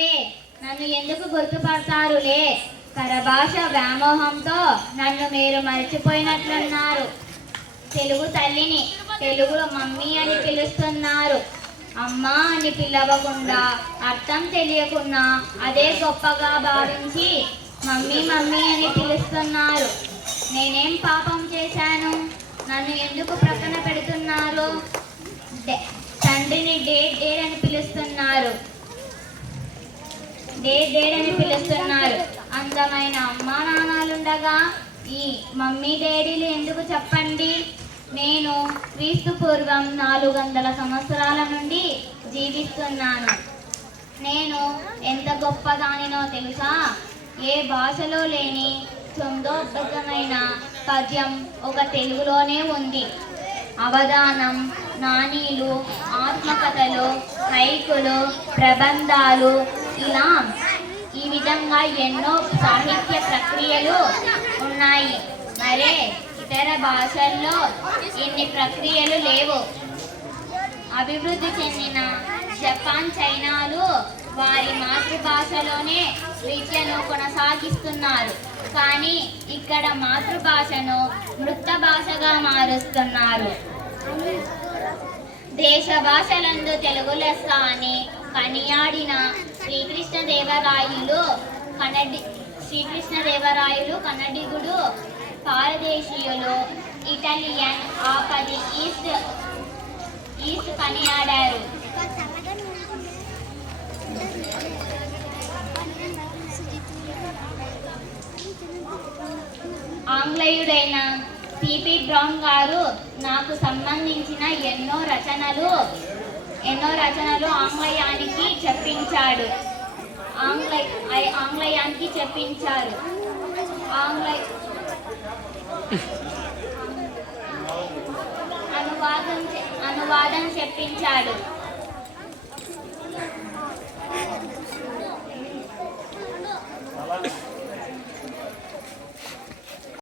అవునులే, నన్ను ఎందుకు గుర్తుపడతారులే. పరభాష వ్యామోహంతో నన్ను మీరు మర్చిపోయినట్లున్నారు. తెలుగు తల్లిని తెలుగులో మమ్మీ అని పిలుస్తున్నారు. అమ్మా అని పిలవకుండా, అర్థం తెలియకుండా అదే గొప్పగా భావించి మమ్మీ మమ్మీ అని పిలుస్తున్నారు. నేనేం పాపం చేశాను? నన్ను ఎందుకు ప్రక్కన పెడుతున్నారు? తండ్రిని డేడ్ డేడ్ అని పిలుస్తున్నారు. డేడ్ డేడ్ అని పిలుస్తున్నారు. అందమైన అమ్మా నాన్నలుండగా ఈ మమ్మీ డాడీలు ఎందుకు చెప్పండి? నేను క్రీస్తు పూర్వం 400 సంవత్సరాల నుండి జీవిస్తున్నాను. నేను ఎంత గొప్పదానినో తెలుసా? ఏ భాషలో లేని ఛందోబద్ధమైన పద్యం ఒక తెలుగులోనే ఉంది. అవధానం, నానీలు, ఆత్మకథలు, హైకులు, ప్రబంధాలు, ఇలా ఈ విధంగా ఎన్నో సాహిత్య ప్రక్రియలు ఉన్నాయి. మరే ఇతర భాషల్లో ఇన్ని ప్రక్రియలు లేవు. అభివృద్ధి చెందిన జపాన్, చైనాలు వారి మాతృభాషలోనే విద్యను కొనసాగిస్తున్నారు. కానీ ఇక్కడ మాతృభాషను మృత భాషగా మారుస్తున్నారు. దేశ భాషలందు తెలుగు లెస్స అని కనియాడిన శ్రీకృష్ణదేవరాయలు కన్నడిగుడు, భారతదేశీయులు, ఇటాలియన్, ఆపది ఈస్ట్ కనియాడారు. ఆంగ్లేయుడైన సిపి బ్రౌన్ గారు నాకు సంబంధించిన ఎన్నో రచనలు ఆంగ్లేయానికి చెప్పించారు. అనువాదం చెప్పించాడు.